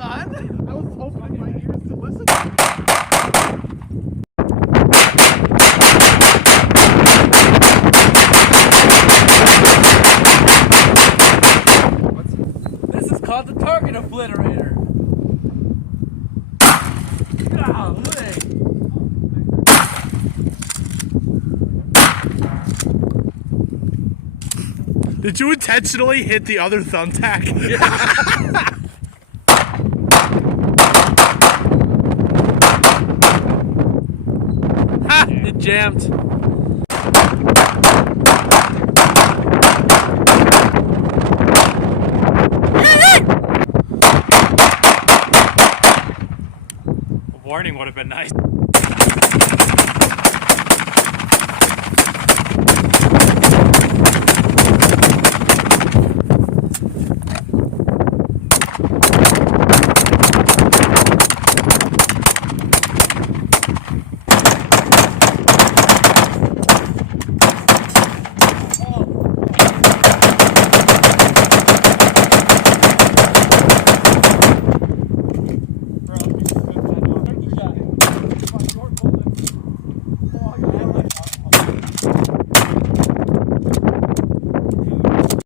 son. I was opening my ears to listen. This is called the target obliterator. Golly. Did you intentionally hit the other thumbtack? Ha! It jammed. A warning would have been nice.